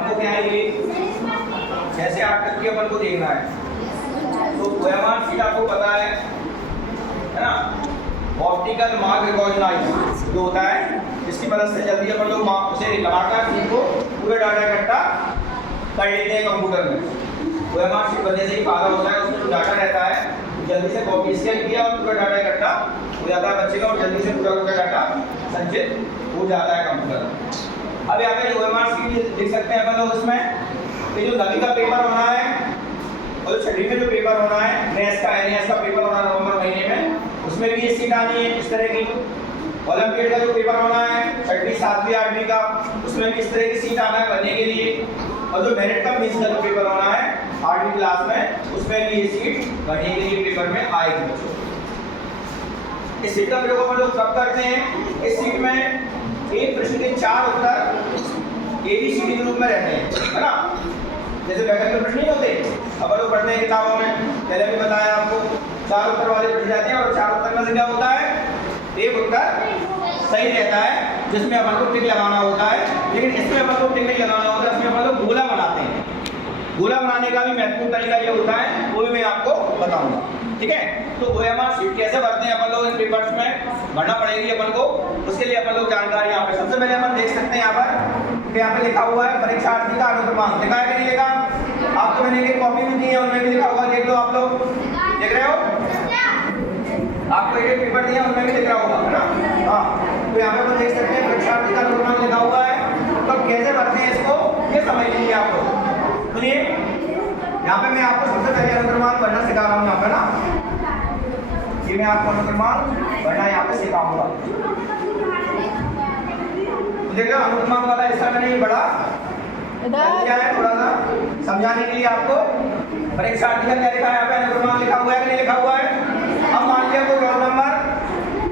अपन को क्या है ये 6 से 8 तक की अपन को देखना है। तो OMR शीट आपको पता है ना, ऑप्टिकल मार्क रिकॉग्नाइज जो होता है, जिसकी मदद से जल्दी अपन लोग उसे लगाकर उनको पूरा डाटा इकट्ठा कर लेते हैं कंप्यूटर में। OMR शीट बनने से ही फायदा होता है, उसमें जो डाटा रहता है जल्दी से कॉपी स्कैन किया और पूरा डाटा इकट्ठा हो जाता है बच्चे का, और जल्दी से पूरा डाटा संचित हो जाता है कंप्यूटर में। अब यहाँ पे जो OMR शीट देख सकते हैं अपन लोग, उसमें ये जो नवी का पेपर होना है और जो छठी में जो पेपर होना है मैथ्स का NS का पेपर होना है नवंबर महीने में, उसमें भी ये शीट आनी है इस तरह की। ओलंपियाड का जो पेपर होना है 6वीं 7वीं 8वीं का, उसमें भी इस तरह की शीट आना है बनने के लिए। और जो मेरिट का मेंस का जो पेपर होना है 8वीं क्लास में, उसमें भी ये शीट बनने के लिए पेपर में आएगी बच्चों। इस शीट का प्रयोग अपन लोग कब करते हैं? इस शीट में एक प्रश्न के 4 उत्तर ABCD के रूप में रहते हैं, है ना। जैसे वैकल्पिक प्रश्न नहीं होते, अब लोग पढ़ते हैं किताबों में, पहले भी बताया आपको 4 उत्तर वाले प्रश्न जाते हैं और 4 उत्तर में से क्या होता है, एक उत्तर सही रहता है जिसमें अपन को टिक लगाना होता है। लेकिन इसमें अपन को टिक नहीं लगाना होता, इसमें अपन लोग गोला बनाते हैं। गोला बनाने का भी महत्वपूर्ण तरीका ये होता है, वो भी मैं आपको बताऊंगा, ठीक है। तो OMR शीट कैसे भरते हैं अपन लोग, इन पेपर्स में भरना पड़ेगी अपन को, उसके लिए अपन लोग जानकारी यहाँ पे सबसे पहले अपन देख सकते हैं यहाँ पे लिखा हुआ है परीक्षार्थी का अनुक्रमांक। लिखा है कि नहीं लिखा? आपको मैंने एक कॉपी भी दी है, उनमें भी लिखा हुआ, देख लो आप लोग, देख रहे हो? आपको एक पेपर दिया उनमें भी लिख रहा होगा, है ना। हाँ, तो यहाँ पे अपन देख सकते हैं परीक्षार्थी का अनुक्रमांक लिखा हुआ है। तो कैसे भरते हैं इसको ये समझ लीजिए आप लोग। सुनिए, यहाँ पे मैं आपको सबसे पहले अनुक्रमांक भरना सिखा रहा हूँ यहाँ पे ना, ये मैं आपको अनुक्रमांक भरना यहाँ पे सिखाऊंगा। देखिए अनुक्रमांक वाला हिस्सा मैंने ये बड़ा क्या है, थोड़ा सा समझाने के लिए आपको। परीक्षार्थी का क्या लिखा है यहाँ पे, अनुक्रमांक लिखा हुआ है कि नहीं लिखा हुआ है। अब मान लिया कोई रोल नंबर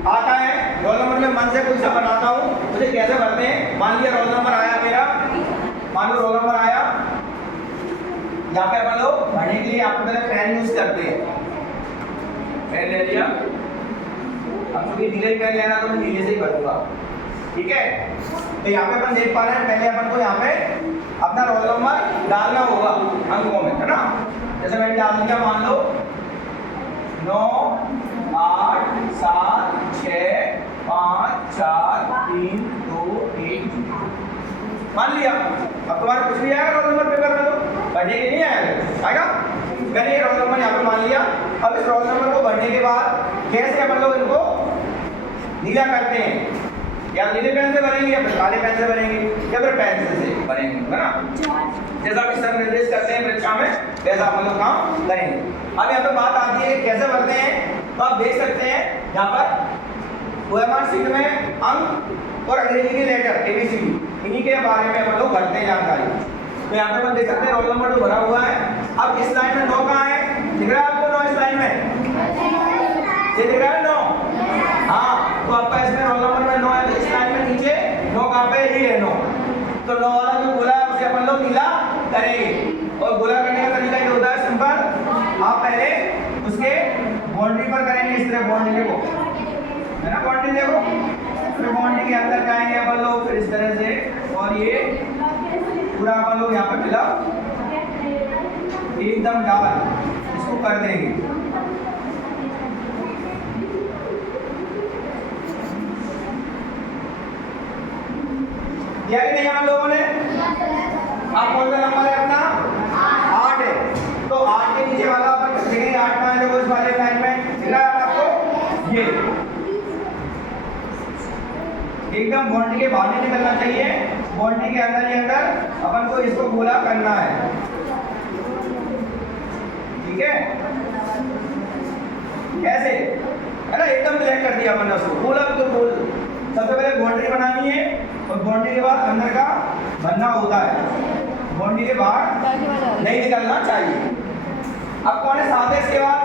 आता है, रोल नंबर में मन से कोई सा बनाता हूँ, मुझे कैसे भरते हैं। मान लिया रोल नंबर आया मेरा, मान लो रोल नंबर आया, यहाँ पे अपन लोग भरने के लिए आपको पहले पेन यूज करते हैं। पेन ले लिया, अब क्योंकि नीले पेन लेना तो मैं नीले से ही भरूंगा, ठीक है। तो यहाँ पे अपन देख पा रहे हैं, पहले अपन को यहाँ पे अपना रोल नंबर डालना होगा अंकों में, है ना। जैसे मैंने डाल दिया, मान लो 9 8 7 6 5 4 3 2 1 मान लिया। अब तुम्हारा कुछ भी आएगा रोल नंबर पेपर में, तो भरने के नहीं आएगा। मैंने ये रोल नंबर यहाँ पे मान लिया। अब इस रोल नंबर को भरने के बाद कैसे अपन लोग इनको नीला करते हैं, या नीले पेन से भरेंगे या फिर काले पेन से भरेंगे या फिर पेंसिल से भरेंगे, है ना। जैसा भी सर निर्देश करते हैं परीक्षा में, वैसा अपन लोग काम करेंगे। अब यहाँ पे बात आती है कैसे भरते हैं, तो आप देख सकते हैं यहाँ पर OMR शीट में अंक और अंग्रेजी के लेटर ABCD, इन्हीं के बारे में अपन लोग भरते हैं जानकारी। तो यहाँ पे अपन देख सकते हैं रोल नंबर जो भरा हुआ है। अब इस लाइन में 9 कहाँ है, दिख रहा है आपको 9 इस लाइन में, ये दिख रहा है 9। हाँ, तो आपका इसमें रोल नंबर में 9 है, इस लाइन में नीचे 9 कहाँ पे, ये है 9। तो 9 वाला जो गोला है उसे अपन लोग नीला करेंगे। और गोला करने का तरीका ये होता है सिंपल, आप पहले उसके बाउंड्री पर करेंगे, इस तरह बाउंड्री को, है ना, बाउंड्री देखो, फिर बाउंड्री के अंदर जाएंगे अपन लोग, फिर इस तरह से, और ये पूरा अपन लोग यहाँ पे फिलअप एकदम डाल इसको कर देंगे। किया कि नहीं हम लोगों ने? आप कौन सा नंबर है अपना? 8 है। तो 8 के नीचे वाला अपन देखेंगे, 8 मान लो उस वाले लाइन में दिख रहा है आपको, ये एकदम बाउंड्री के बाहर नहीं निकलना चाहिए, बाउंड्री के अंदर ही अंदर अपन को इसको गोला करना है, ठीक है। कैसे, है ना, एकदम ब्लैक कर दिया अपन ने उसको, गोला तो गोल। सबसे पहले बाउंड्री बनानी है और बाउंड्री के बाद अंदर का बनना होता है, बाउंड्री के बाहर नहीं निकलना चाहिए। अब कौन है 7 है इसके बाद,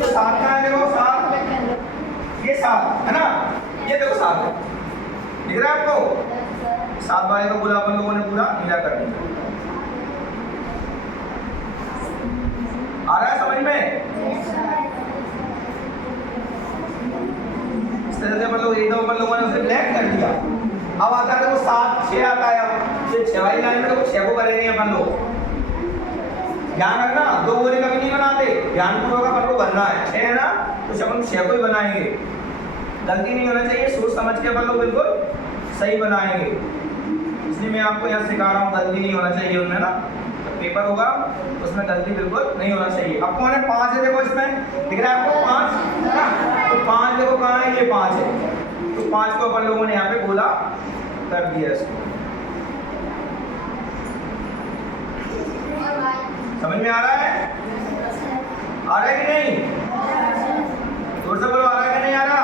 तो 7 का है, देखो 7, ये 7 है ना, ये देखो 7 है, दिख रहा है आपको। 7 वाले का गोला अपन लोगों ने पूरा नीला कर दिया। आ रहा है समझ में? इस तरह से अपन लोग एकदम अपन लोगों ने उसे ब्लैक कर दिया। अब आता है देखो 7 6 आता है, अब तो 6 वाली लाइन में तो 6 को करेंगे अपन लोग। ध्यान रखना, 2 गोले कभी नहीं बनाते, ध्यानपूर्वक अपन को बनना है ना, तो अपन 6 को ही बनाएंगे। गलती नहीं होना चाहिए, सोच समझ के अपन लोग बिल्कुल सही बनाएंगे। इसलिए मैं आपको यहाँ सिखा रहा हूँ, गलती नहीं होना चाहिए उनमें ना। तो पेपर होगा उसमें गलती बिल्कुल नहीं होना चाहिए। आपको मैंने 5 है, देखो इसमें दिख रहा है आपको 5 है ना, तो 5 देखो कहाँ है, ये 5 है, तो 5 को अपन लोगों ने यहाँ पे गोला कर दिया इसको। समझ में आ रहा है? आ रहा है कि नहीं? जोर से बोलो, आ रहा है कि नहीं आ रहा?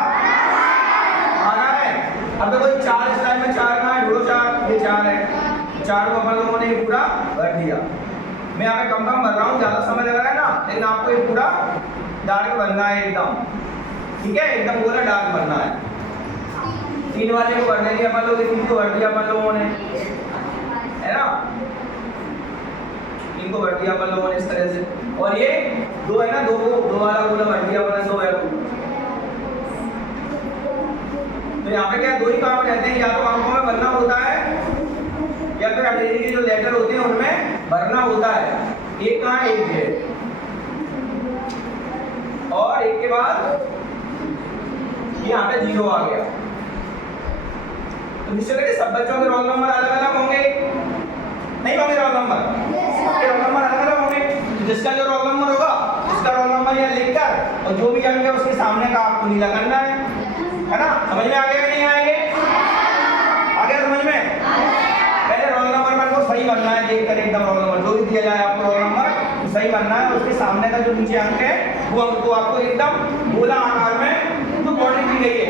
आ रहा है। अब देखो 4 इस लाइन में 4 कहाँ है, ढूंढो 4, ये 4 है, 4 को अपन लोगों ने ये पूरा भर दिया। मैं यहाँ पे कम भर रहा हूँ, ज़्यादा समय लग रहा है ना, लेकिन आपको ये पूरा डार्क बनना है एकदम, ठीक है, एकदम पूरा डार्क बनना है। 3 वाले को भरने दिया अपन लोग, 3 को भर दिया अपन लोगों ने, है ना, 3 को भर दिया अपन लोगों ने इस तरह से। और ये 2 है ना, 2 वाला गोला भर दिया अपन ने, 2 है। तो यहाँ पे क्या 2 ही काम रहते हैं, या तो अंकों में भरना होता है या फिर अंग्रेजी के जो लेटर होते हैं उनमें भरना होता है। एक कहाँ है, एक है, और एक के बाद यहाँ पे 0 आ गया। तो निश्चित है कि सब बच्चों के रोल नंबर अलग अलग होंगे, नहीं होंगे रोल नंबर, सबके रोल नंबर अलग अलग होंगे। जिसका जो रोल नंबर होगा उसका रोल नंबर यहाँ लिखकर और जो भी आएंगे उसके सामने का आपको नीला करना है ना। समझ में आ गया कि नहीं आएंगे? आ गया समझ में? पहले रोल नंबर पर को सही बनना है, देखकर एकदम रोल नंबर जो भी दिया जाए आपको रोल नंबर सही बनना है। उसके सामने का जो नीचे अंक है वो अंक को आपको एकदम गोला आकार में जो बॉर्डरिंग दी गई है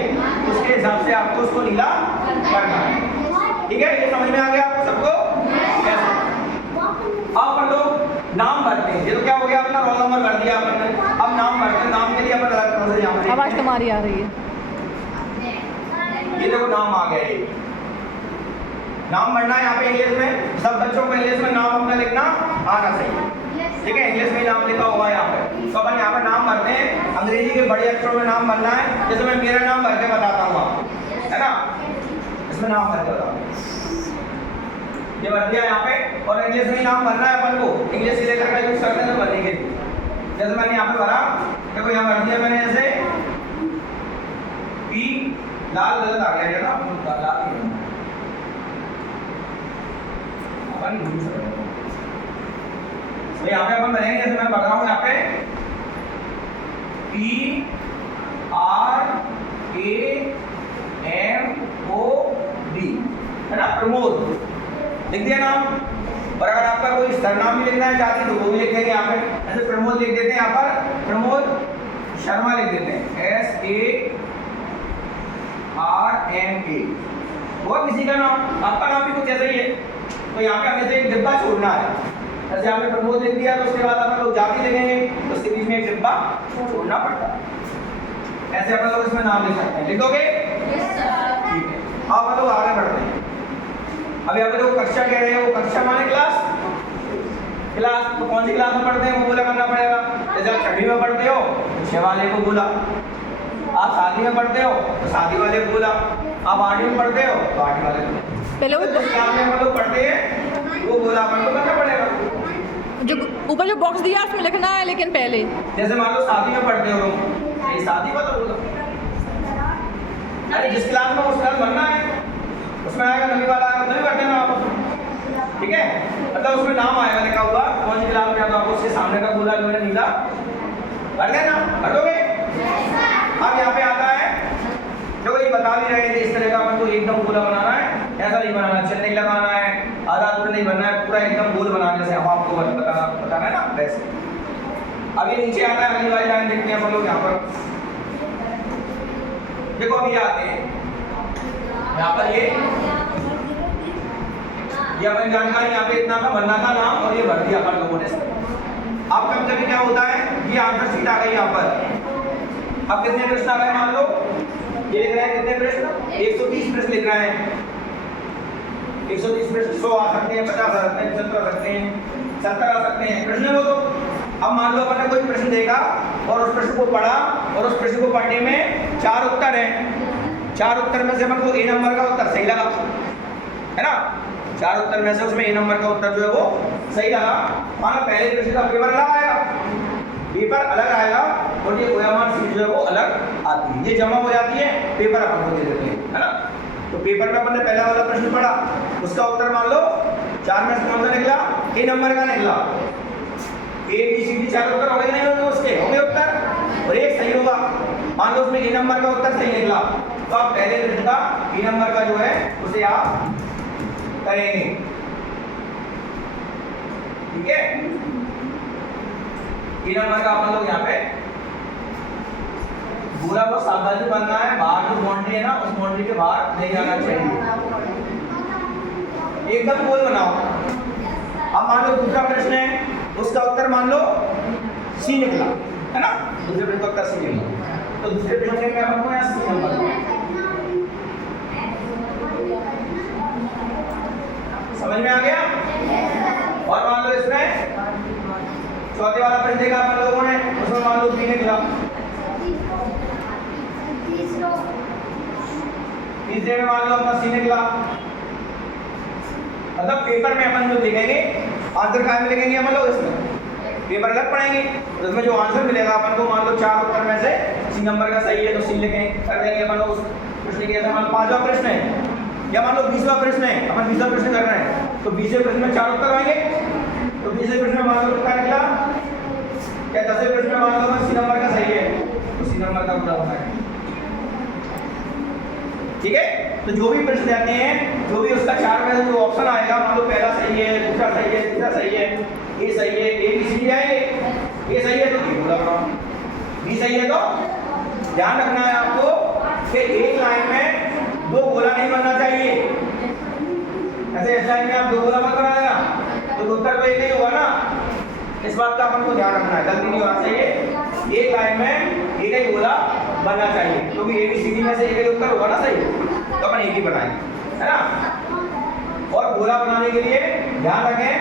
उसके हिसाब से आपको उसको नीला करना है, ठीक है। ये समझ में आ गया आपको सबको? कैसे? अब अपन लोग नाम भरते हैं। ये तो क्या हो गया, अपना रोल नंबर भर दिया अपन ने। अब नाम भरते हैं, नाम के लिए अपन अलग तरह से यहाँ पे आवाज तुम्हारी आ रही है। ये देखो नाम आ गया, ये नाम भरना है यहाँ पे इंग्लिश में। सब बच्चों को इंग्लिश में नाम अपना लिखना आना चाहिए, ठीक है। इंग्लिश में नाम लिखा हुआ है यहाँ पे, तो अपन यहाँ पे नाम भरते हैं। अंग्रेजी के बड़े अक्षरों में नाम भरना है, जैसे मैं मेरा नाम भर के बताता हूँ आपको, है ना, इसमें नाम भर के बताता हूँ। ये भर दिया यहाँ पे, और इंग्लिश में नाम भरना है अपन को, इंग्लिश से लेकर का यूज करते हैं तो भरने के लिए। जैसे मैंने यहाँ पे भरा, देखो यहाँ भर दिया मैंने ऐसे पी, लाल गलत आ गया ना, लाल अपन भूल सकते हैं। तो यहाँ पे अपन भरेंगे, जैसे मैं पढ़ रहा हूँ यहाँ पे PRAMOD, है ना, प्रमोद लिख दिया नाम। और अगर आपका कोई सरनाम भी लिखना है चाहते तो वो भी लिख देंगे यहाँ पे, ऐसे प्रमोद लिख देते हैं यहाँ पर, प्रमोद शर्मा लिख देते हैं, SARMA। हुआ किसी का नाम, आपका नाम भी कुछ ऐसा ही है, तो यहाँ पे हमें से एक डिब्बा छोड़ना है। जैसे आपने प्रमोद लिख दिया तो उसके बाद अपन लोग जाति लिखेंगे तो उसके बीच में एक डिब्बा छोड़ना पड़ता है। ऐसे अपन लोग इसमें नाम लिख सकते हैं, लिख दोगे? ठीक है। अब अपन लोग आगे बढ़ते हैं। अब यहाँ पे जो कक्षा कह रहे हैं वो कक्षा माने क्लास, क्लास तो कौन सी क्लास में पढ़ते हैं वो बोला करना पड़ेगा। जैसे आप 6वीं में पढ़ते हो तो 6 वाले को बोला, आप 7वीं में पढ़ते हो तो 7वीं वाले को बोला, आप 8वीं में पढ़ते हो तो 8वीं वाले को। पहले वो क्लास में हम लोग पढ़ते हैं वो बोला अपन को करना पड़ेगा। जो ऊपर जो बॉक्स दिया उसमें लिखना है, लेकिन पहले जैसे मान लो 7वीं में पढ़ते हो तुम, ये 7वीं वाला बोला, अरे जिस क्लास में उस क्लास बनना है उसमें आएगा, नवी वाला आएगा नवी पढ़ते हैं आप, ठीक है। मतलब उसमें नाम आएगा लिखा हुआ कौन सी क्लास में है, तो आपको उसके सामने का गोला जो है नीला भर देना, भर दोगे? अब यहाँ पे आता है, देखो ये बता भी रहे थे इस तरह का अपन को एकदम गोला बनाना है, ऐसा नहीं बनाना, चल नहीं लगाना है, आधा अधूरा नहीं बनना है, पूरा एकदम गोल बनाना, जैसे हम आपको बताना है ना वैसे। अब ये नीचे आता है, अगली वाली लाइन देखते हैं अपन लोग यहाँ पर। देखो अभी आते हैं यहाँ पर, ये अपन जानकारी यहाँ पे इतना था बनना था नाम, और ये भर दिया अपन लोगों ने। अब कब कभी क्या होता है, ये आंसर शीट आ गई यहाँ पर। अब कितने प्रश्न आ गए, मान लो ये लिख रहे हैं कितने प्रश्न, 130 प्रश्न लिख रहे हैं। 130 प्रश्न 100 आ सकते हैं, 50 आ सकते हैं, 75 आ सकते हैं, 70 आ सकते हैं प्रश्न हो। तो अब मान लो अपन ने कोई प्रश्न देखा और उस प्रश्न को पढ़ा, और उस प्रश्न को पढ़ने में 4 उत्तर हैं, 4 उत्तर में से अपन को A नंबर का उत्तर सही लगा, है ना, 4 उत्तर में से उसमें ए नंबर का उत्तर जो है वो सही रहा। माना पहले प्रश्न का पेपर अलग आएगा, पेपर अलग आएगा और ये ओएमआर शीट जो है वो अलग आती है, ये जमा हो जाती है, पेपर अपन को दे देते हैं, है ना। तो पेपर में अपन ने पहला वाला प्रश्न पढ़ा, उसका उत्तर मान लो 4 में से कौन सा निकला, ए नंबर का निकला। ए बी सी डी 4 उत्तर हो गए, नहीं होंगे उसके, होंगे उत्तर और एक सही होगा। मान लो उसमें ए नंबर का उत्तर सही निकला, तो आप पहले प्रश्न का ए नंबर का जो है उसे आप करेंगे, ठीक है। ए नंबर का अपन लोग यहाँ पे पूरा को सावधानी बनना है, बाहर जो बाउंड्री है ना उस बाउंड्री के बाहर नहीं जाना चाहिए, एकदम गोल बनाओ। अब मान लो दूसरा प्रश्न है, उसका उत्तर मान लो सी निकला, है ना, दूसरे प्रश्न का उत्तर सी निकला, तो दूसरे प्रश्न में क्या बनूंगा, यहाँ सी नंबर। समझ में आ गया। और मान लो इसमें चौथे वाला प्रश्न देखा अपन लोगों ने, उसमें मान लो बी निकला, तीसरे में मान लो अपना सी निकला। मतलब पेपर में अपन जो देखेंगे आंसर कहाँ में लिखेंगे अपन लोग, इसमें पेपर अलग पढ़ेंगे, तो इसमें जो आंसर मिलेगा अपन को, मान लो 4 उत्तर में से सी नंबर का सही है तो सी लिखेंगे, कर देंगे अपन लोग उस प्रश्न के। मान लो 5वां प्रश्न है या मान लो 20वां प्रश्न है, अपन 20वां प्रश्न कर रहे हैं, तो 20वें प्रश्न में 4 उत्तर आएंगे, तो 20वें प्रश्न में मान लो कितना निकला, क्या 10वें प्रश्न में मान लो सी नंबर का सही है तो सी नंबर का पूरा होता है, ठीक है। तो जो भी प्रश्न आते हैं, जो भी उसका 4 में जो ऑप्शन आएगा, मान लो पहला सही है, दूसरा सही है, तीसरा सही है, ए सही है, ए बी सी डी आएंगे, ए सही है तो बी गोला बनाओ, बी सही है तो ध्यान रखना है आपको कि एक लाइन में 2 गोला नहीं बनना चाहिए। ऐसे इस लाइन में आप 2 गोला मत बना देना तो उत्तर तो एक ही होगा ना, इस बात का अपन को ध्यान रखना है, गलती नहीं होना चाहिए। एक लाइन में एक ही गोला बनना चाहिए, क्योंकि ए बी सी डी में से एक ही उत्तर होगा ना सही, तो अपन एक ही बनाएंगे, है ना। और गोला बनाने के लिए ध्यान रखें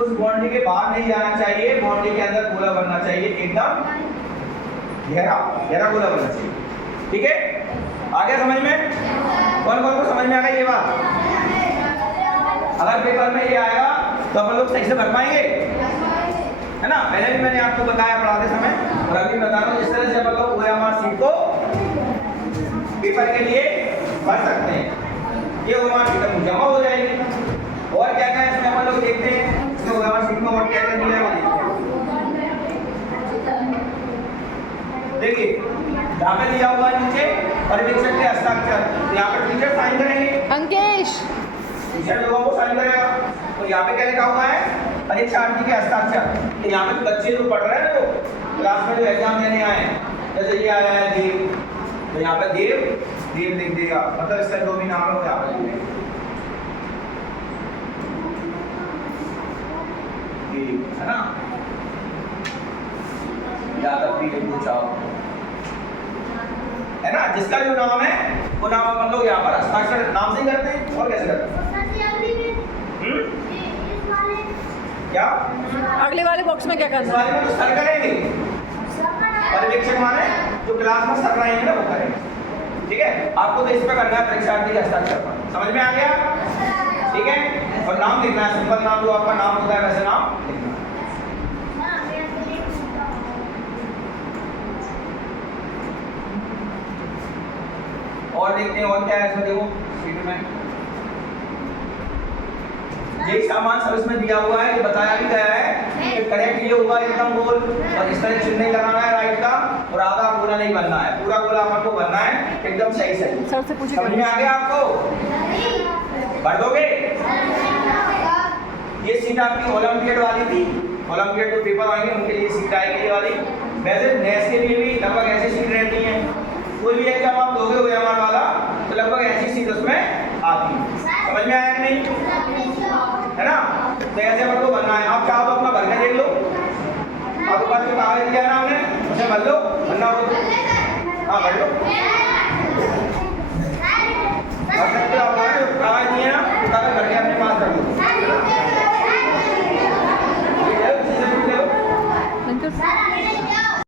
उस बाउंड्री के बाहर नहीं जाना चाहिए, बाउंड्री के अंदर गोला बनना चाहिए, एकदम गहरा गहरा गोला बनना चाहिए, ठीक है। आगे समझ में, कौन कौन को समझ में आ गई ये बात। अगर पेपर में ये आएगा तो अपन लोग सही से भर पाएंगे, है ना। पहले भी मैंने आपको बताया पढ़ाते समय और अभी बता रहा हूँ, इस तरह से अपन लोग ओएमआर शीट को पेपर के लिए भर सकते हैं, ये ओएमआर शीट जमा हो जाएगी। और क्या क्या इसमें अपन लोग देखते हैं, इसमें ओएमआर शीट में और क्या क्या दिया है वो देखते हैं। देखिए यहाँ पे दिया हुआ है नीचे पर्यवेक्षक के हस्ताक्षर, तो यहाँ पे टीचर साइन करेंगे, अंकेश टीचर लोगों को साइन करेगा, तो यहाँ पे क्या लिखा हुआ है, परीक्षार्थी के हस्ताक्षर। तो यहाँ पे बच्चे जो पढ़ रहे हैं ना, जो क्लास में जो एग्जाम देने आए हैं, जैसे ये आया है देव, तो यहाँ पे देव देव लिख देगा, मतलब इसका जो भी नाम है यहाँ पे लिख देगा, है ना, यादव भी पूछा है ना, जिसका जो नाम है वो नाम अपन लोग यहाँ पर हस्ताक्षर नाम से करते हैं, और कैसे करते हैं क्या अगले वाले बॉक्स में क्या करना इस वाले में तो सर करेंगे, पर्यवेक्षक माने जो क्लास में सर रहेंगे ना वो करेंगे, ठीक है। आपको तो इस पर करना है परीक्षार्थी के हस्ताक्षर पर, समझ में आ गया, ठीक है। और नाम लिखना है, सिंपल नाम जो आपका नाम होता है वैसे नाम लिखना। और देखते हैं और क्या है इसमें, देखो शीट में ये सामान सब इसमें दिया हुआ है, ये बताया भी गया है कि करेक्ट ये हुआ एकदम गोल, और इस तरह चिन्ह नहीं लगाना है राइट का, और आधा गोला नहीं बनना है, पूरा गोला अपन को बनना है एकदम सही सही। सर से पूछिए, समझ में आ गया आपको, भर दोगे। ये सीट आपकी ओलंपियड वाली थी, ओलंपियड जो पेपर आएंगे उनके लिए सीट आएगी ये वाली। वैसे नेस के लिए भी लगभग ऐसी सीट रहती है, कोई भी एग्जाम आप दोगे ओएमआर वाला तो लगभग ऐसी सीट उसमें आती है, समझ में आया कि नहीं, है ना। तो ऐसे अपन को बनना है, आप चाहो तो अपना भर के देख लो, आपके पास जो कागज दिया है ना हमने उसे भर लो, भरना हो तो हाँ भर लो।